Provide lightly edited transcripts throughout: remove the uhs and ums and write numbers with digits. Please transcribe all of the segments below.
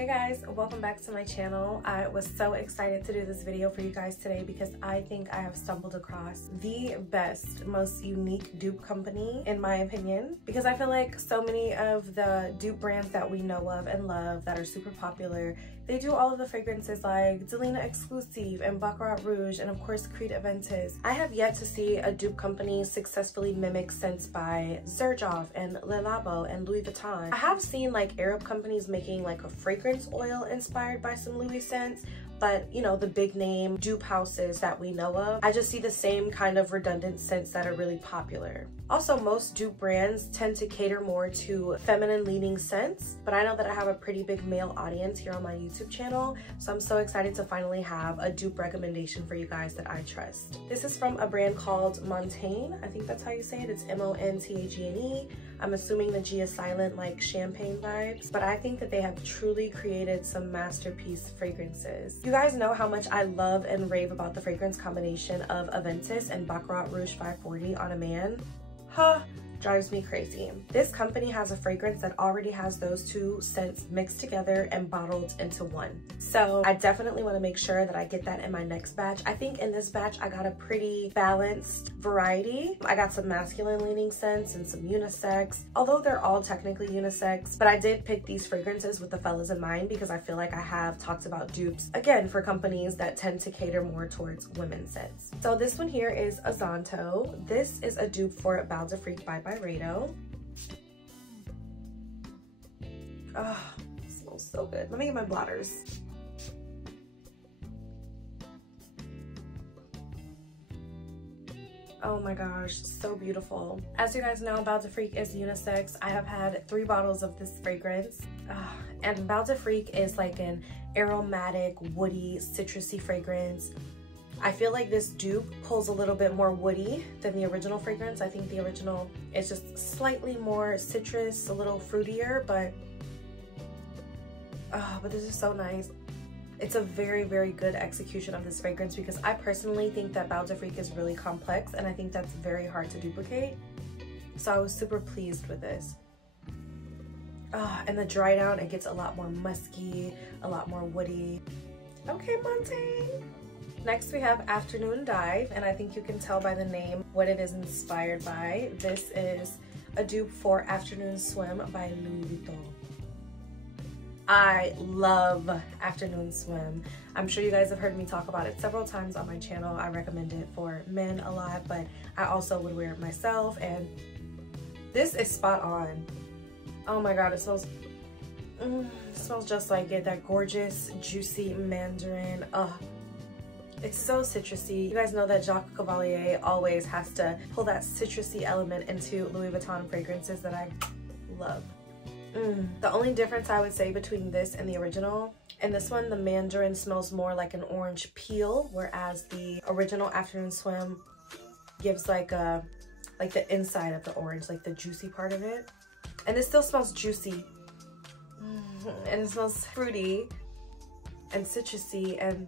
Hey guys, welcome back to my channel. I was so excited to do this video for you guys today because I think I have stumbled across the best, most unique dupe company in my opinion, because I feel like so many of the dupe brands that we know of and love that are super popular, they do all of the fragrances like Delina Exclusive and Baccarat Rouge and of course Creed Aventus. I have yet to see a dupe company successfully mimic scents by Xerjoff and Labo and Louis Vuitton. I have seen like Arab companies making like a fragrance oil inspired by some Louis scents, but you know, the big name dupe houses that we know of, I just see the same kind of redundant scents that are really popular. Also, most dupe brands tend to cater more to feminine leaning scents, but I know that I have a pretty big male audience here on my YouTube channel, so I'm so excited to finally have a dupe recommendation for you guys that I trust. This is from a brand called Montagne. I think that's how you say it. It's M-O-N-T-A-G-N-E. I'm assuming the G is silent, like champagne vibes, but I think that they have truly created some masterpiece fragrances. You guys know how much I love and rave about the fragrance combination of Aventus and Baccarat Rouge 540 on a man. Huh, drives me crazy. This company has a fragrance that already has those two scents mixed together and bottled into one. So I definitely want to make sure that I get that in my next batch. I think in this batch, I got a pretty balanced variety. I got some masculine leaning scents and some unisex, although they're all technically unisex, but I did pick these fragrances with the fellas in mind because I feel like I have talked about dupes, again, for companies that tend to cater more towards women's scents. So this one here is Azonto. This is a dupe for Bal de Freak by Byredo. Oh, it smells so good. Let me get my blotters. Oh my gosh, so beautiful. As you guys know, Bal de Freak is unisex. I have had 3 bottles of this fragrance. And Bal de Freak is like an aromatic, woody, citrusy fragrance. I feel like this dupe pulls a little bit more woody than the original fragrance. I think the original is just slightly more citrus, a little fruitier, but this is so nice. It's a very, very good execution of this fragrance because I personally think that Bal de Freak is really complex and I think that's very hard to duplicate. So I was super pleased with this. And the dry down, it gets a lot more musky, a lot more woody. Okay, Montagne. Next we have Afternoon Dive, and I think you can tell by the name what it is inspired by. This is a dupe for Afternoon Swim by Louis Vuitton. I love Afternoon Swim. I'm sure you guys have heard me talk about it several times on my channel. I recommend it for men a lot, but I also would wear it myself, and this is spot on. Oh my god, it smells just like it. That gorgeous, juicy mandarin. It's so citrusy. You guys know that Jacques Cavalier always has to pull that citrusy element into Louis Vuitton fragrances that I love. The only difference I would say between this and the original, in this one the mandarin smells more like an orange peel, whereas the original Afternoon Swim gives like the inside of the orange, like the juicy part of it. And this still smells juicy. And it smells fruity and citrusy, and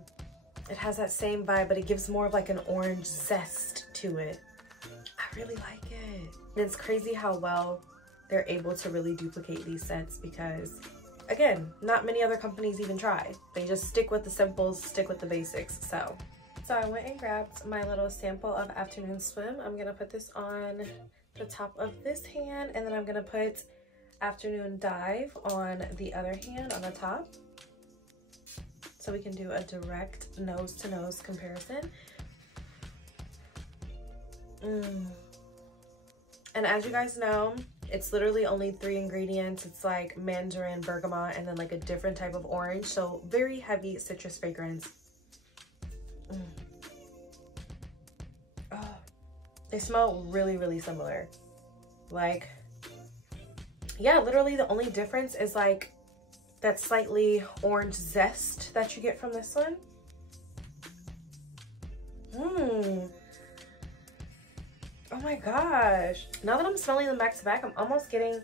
it has that same vibe, but it gives more of like an orange zest to it. I really like it. And it's crazy how well they're able to really duplicate these scents because, again, not many other companies even try. They just stick with the simples, stick with the basics. So I went and grabbed my little sample of Afternoon Swim. I'm gonna put this on the top of this hand, and then I'm gonna put Afternoon Dive on the other hand on the top, so we can do a direct nose-to-nose comparison. And as you guys know, it's literally only 3 ingredients. It's like mandarin, bergamot, and then like a different type of orange. So very heavy citrus fragrance. They smell really, really similar. Like, yeah, literally the only difference is like that slightly orange zest that you get from this one. Oh my gosh. Now that I'm smelling them back to back, I'm almost getting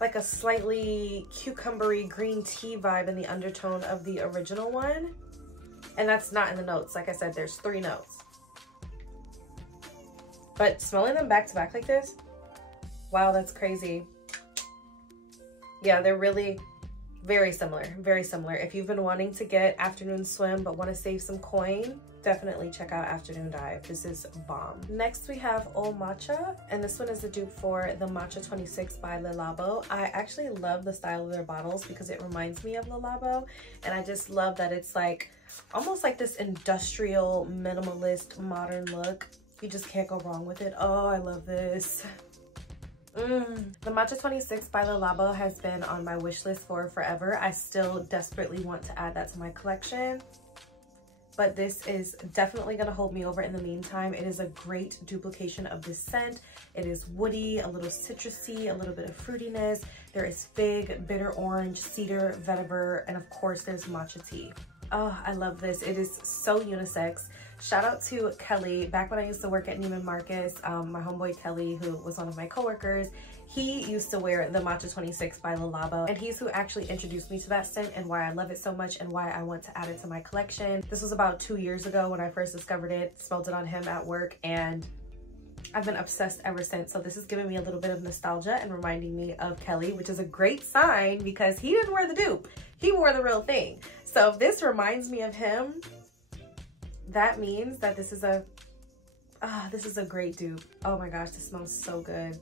like a slightly cucumbery green tea vibe in the undertone of the original one. And that's not in the notes. Like I said, there's 3 notes. But smelling them back to back like this, wow, that's crazy. Yeah, they're really Very similar, very similar. If you've been wanting to get afternoon swim but want to save some coin, definitely check out afternoon dive. This is bomb. Next we have Matcha, and this one is a dupe for the Matcha 26 by Labo. I actually love the style of their bottles because it reminds me of Labo, and I just love that it's like almost like this industrial minimalist modern look. You just can't go wrong with it. Oh, I love this. The Matcha 26 by Labo has been on my wish list for forever. I still desperately want to add that to my collection, but this is definitely going to hold me over in the meantime. It is a great duplication of this scent. It is woody, a little citrusy, a little bit of fruitiness. There is fig, bitter orange, cedar, vetiver, and of course there's matcha tea. Oh, I love this. It is so unisex. Shout out to Kelly. Back when I used to work at Neiman Marcus, my homeboy Kelly, who was one of my coworkers, he used to wear the Matcha 26 by Labo, and he's who actually introduced me to that scent and why I love it so much and why I want to add it to my collection. This was about 2 years ago when I first discovered it, smelled it on him at work, and I've been obsessed ever since. So this is giving me a little bit of nostalgia and reminding me of Kelly, which is a great sign because he didn't wear the dupe. He wore the real thing. So if this reminds me of him, that means that this is a great dupe. Oh my gosh, this smells so good.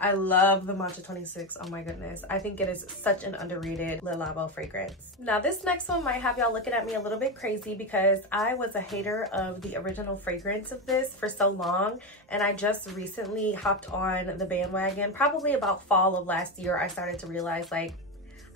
I love the Matcha 26. Oh my goodness. I think it is such an underrated Labo fragrance. Now this next one might have y'all looking at me a little bit crazy because I was a hater of the original fragrance of this for so long, and I just recently hopped on the bandwagon. Probably about fall of last year, I started to realize, like,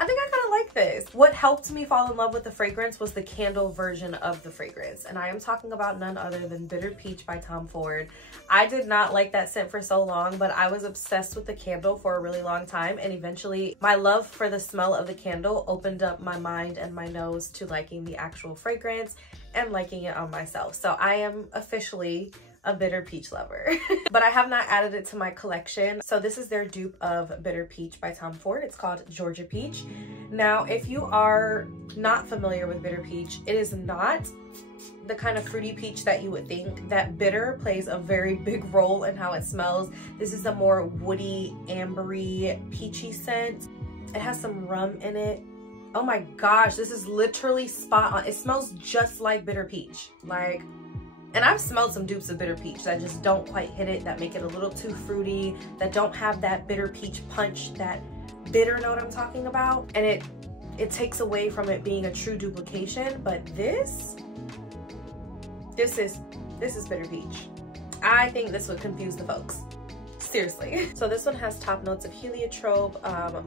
I think I kind of like this. What helped me fall in love with the fragrance was the candle version of the fragrance. And I am talking about none other than Bitter Peach by Tom Ford. I did not like that scent for so long, but I was obsessed with the candle for a really long time. And eventually my love for the smell of the candle opened up my mind and my nose to liking the actual fragrance and liking it on myself. So I am officially a Bitter Peach lover. But I have not added it to my collection. So this is their dupe of Bitter Peach by Tom Ford. It's called Georgia Peach. Now, if you are not familiar with Bitter Peach, it is not the kind of fruity peach that you would think. That bitter plays a very big role in how it smells. This is a more woody, ambery, peachy scent. It has some rum in it. Oh my gosh, this is literally spot on. It smells just like Bitter Peach. Like, and I've smelled some dupes of Bitter Peach that just don't quite hit it, that make it a little too fruity, that don't have that bitter peach punch, that bitter note I'm talking about. And it takes away from it being a true duplication. But this is Bitter Peach. I think this would confuse the folks. Seriously. So this one has top notes of heliotrope,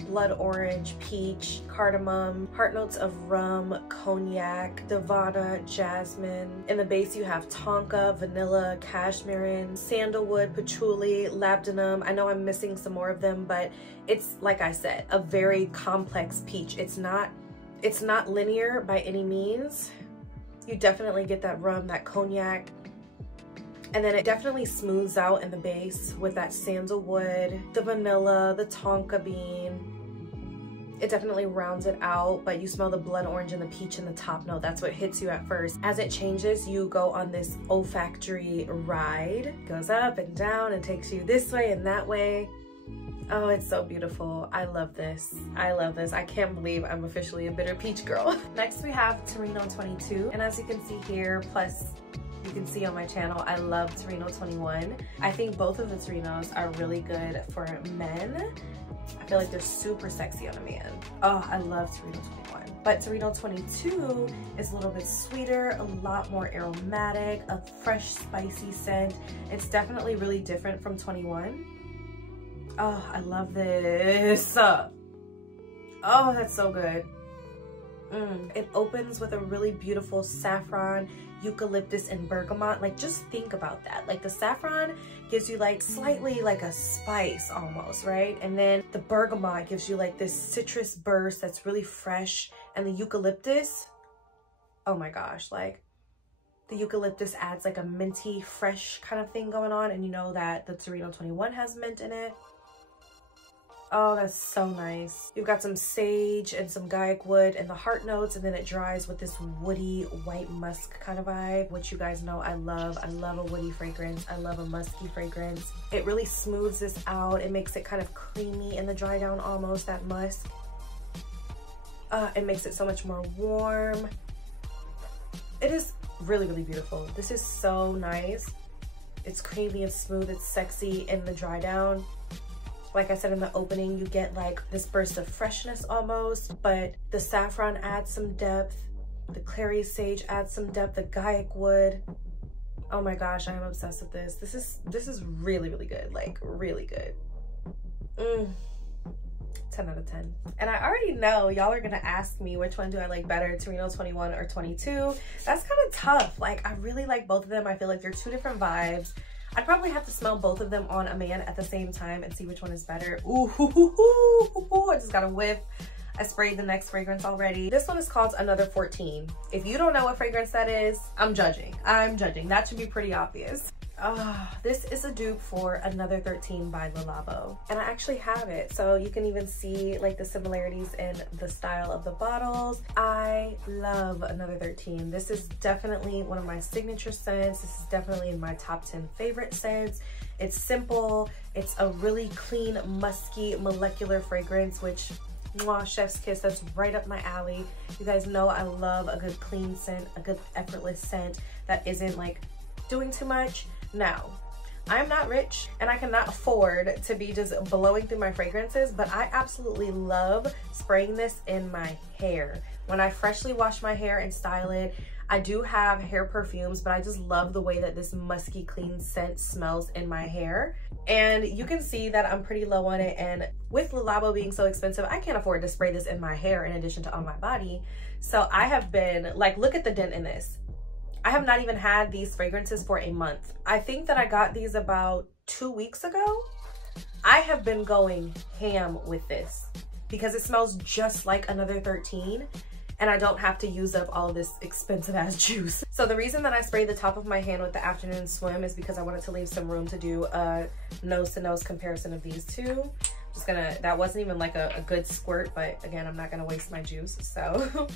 blood orange, peach, cardamom, heart notes of rum, cognac, divana, jasmine. In the base you have tonka, vanilla, cashmere, sandalwood, patchouli, labdanum. I know I'm missing some more of them, but it's, like I said, a very complex peach. It's not linear by any means. You definitely get that rum, that cognac. And then it definitely smooths out in the base with that sandalwood, the vanilla, the tonka bean. It definitely rounds it out, but you smell the blood orange and the peach in the top note. That's what hits you at first. As it changes, you go on this olfactory ride. It goes up and down and takes you this way and that way. Oh, it's so beautiful. I love this. I love this. I can't believe I'm officially a Bitter Peach girl. Next we have Torino 22. And as you can see here, plus you can see on my channel, I love Torino 21. I think both of the Torinos are really good for men. I feel like they're super sexy on a man. Oh, I love Torino 21. But Torino 22 is a little bit sweeter, a lot more aromatic, a fresh, spicy scent. It's definitely really different from 21. Oh, I love this. Oh, that's so good. It opens with a really beautiful saffron, eucalyptus, and bergamot. Like, just think about that. Like, the saffron gives you like slightly like a spice almost, right? And then the bergamot gives you like this citrus burst that's really fresh. And the eucalyptus, oh my gosh, like the eucalyptus adds like a minty, fresh kind of thing going on. And you know that the Torino 21 has mint in it. Oh, that's so nice. You've got some sage and some gaiac wood and the heart notes, and then it dries with this woody white musk kind of vibe, which you guys know I love. I love a woody fragrance. I love a musky fragrance. It really smooths this out. It makes it kind of creamy in the dry down almost, that musk. It makes it so much more warm. It is really, really beautiful. This is so nice. It's creamy, it's smooth, it's sexy in the dry down. Like I said in the opening, you get like this burst of freshness almost, but the saffron adds some depth. The clary sage adds some depth. The gaiac wood. Oh my gosh, I am obsessed with this. This is really, really good. Like really good. 10 out of 10. And I already know y'all are gonna ask me which one do I like better, Torino 21 or 22. That's kind of tough. Like I really like both of them. I feel like they're two different vibes. I'd probably have to smell both of them on a man at the same time and see which one is better. Ooh, I just got a whiff. I sprayed the next fragrance already. This one is called Another 14. If you don't know what fragrance that is, I'm judging. That should be pretty obvious. This is a dupe for Another 13 by Labo, and I actually have it, so you can even see like the similarities in the style of the bottles. I love Another 13. This is definitely one of my signature scents. This is definitely in my top 10 favorite scents. It's simple. It's a really clean, musky, molecular fragrance, which mwah, chef's kiss, that's right up my alley. You guys know I love a good clean scent, a good effortless scent that isn't like doing too much. Now, I'm not rich and I cannot afford to be just blowing through my fragrances, but I absolutely love spraying this in my hair. When I freshly wash my hair and style it, I do have hair perfumes, but I just love the way that this musky, clean scent smells in my hair. And you can see that I'm pretty low on it. And with Labo being so expensive, I can't afford to spray this in my hair in addition to on my body. So I have been like, look at the dent in this. I have not even had these fragrances for a month. I think that I got these about 2 weeks ago. I have been going ham with this because it smells just like Another 13 and I don't have to use up all of this expensive ass juice. So the reason that I sprayed the top of my hand with the afternoon swim is because I wanted to leave some room to do a nose to nose comparison of these two. Just gonna, that wasn't even like a good squirt, but again, I'm not gonna waste my juice, so.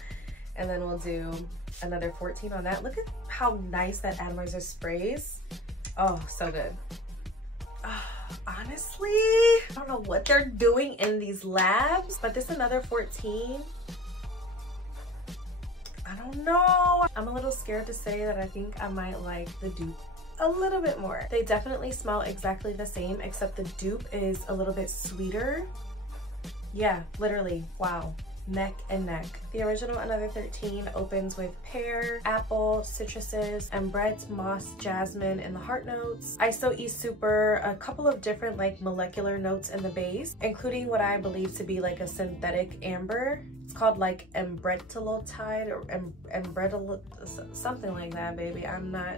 And then we'll do Another 14 on that. Look at how nice that atomizer sprays. Oh, so good. Honestly, I don't know what they're doing in these labs, but this Another 14, I don't know. I'm a little scared to say that I think I might like the dupe a little bit more. They definitely smell exactly the same, except the dupe is a little bit sweeter. Yeah, literally, wow. Neck and neck. The original Another 13 opens with pear, apple, citruses, ambrette, moss, jasmine in the heart notes, ISO super, a couple of different like molecular notes in the base, including what I believe to be like a synthetic amber. It's called like ambretolotide or ambretol, something like that, baby. I'm not,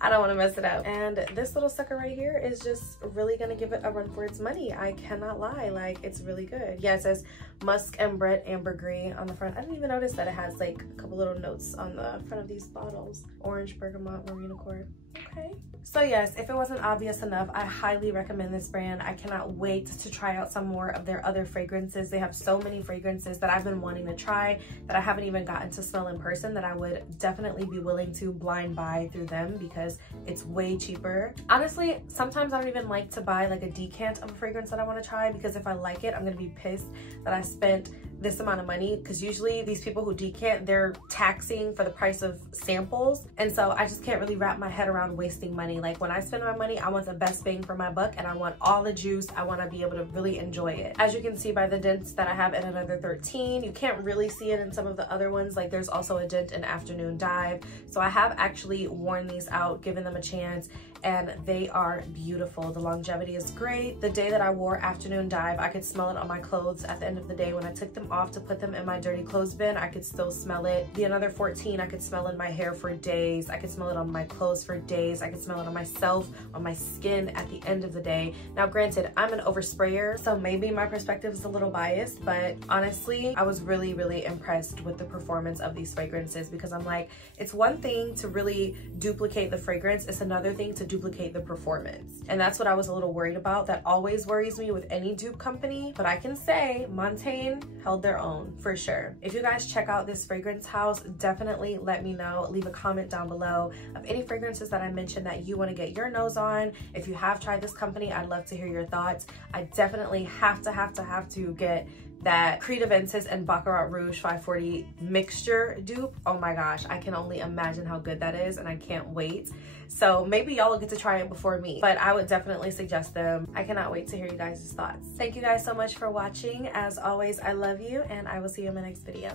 I don't want to mess it up. And this little sucker right here is just really gonna give it a run for its money. I cannot lie, like it's really good. Yeah, it says musk, ambrette, ambergris on the front. I didn't even notice that it has like a couple little notes on the front of these bottles. Orange, bergamot, marine accord. Okay. So yes, if it wasn't obvious enough, I highly recommend this brand. I cannot wait to try out some more of their other fragrances. They have so many fragrances that I've been wanting to try that I haven't even gotten to smell in person that I would definitely be willing to blind buy through them because it's way cheaper. Honestly, sometimes I don't even like to buy like a decant of a fragrance that I want to try because if I like it, I'm gonna be pissed that I spent this amount of money because usually these people who decant, they're taxing for the price of samples, and so I just can't really wrap my head around wasting money. Like when I spend my money, I want the best bang for my buck and I want all the juice. I want to be able to really enjoy it. As you can see by the dents that I have in Another 13, you can't really see it in some of the other ones. Like there's also a dent in Afternoon Dive, so I have actually worn these out, given them a chance, and they are beautiful. The longevity is great. The day that I wore Afternoon Dive, I could smell it on my clothes at the end of the day. When I took them off to put them in my dirty clothes bin, I could still smell it. The Another 14, I could smell in my hair for days. I could smell it on my clothes for days. I could smell it on myself, on my skin at the end of the day. Now granted, I'm an oversprayer, so maybe my perspective is a little biased, but honestly, I was really, really impressed with the performance of these fragrances because I'm like, it's one thing to really duplicate the fragrance, it's another thing to duplicate the performance. And that's what I was a little worried about. That always worries me with any dupe company, but I can say Montagne held their own for sure. If you guys check out this fragrance house, definitely let me know. Leave a comment down below of any fragrances that I mentioned that you want to get your nose on. If you have tried this company, I'd love to hear your thoughts. I definitely have to get that Creed Aventus and Baccarat Rouge 540 mixture dupe. Oh my gosh, I can only imagine how good that is, and I can't wait. So maybe y'all will get to try it before me, but I would definitely suggest them. I cannot wait to hear you guys' thoughts. Thank you guys so much for watching. As always, I love you, and I will see you in my next video.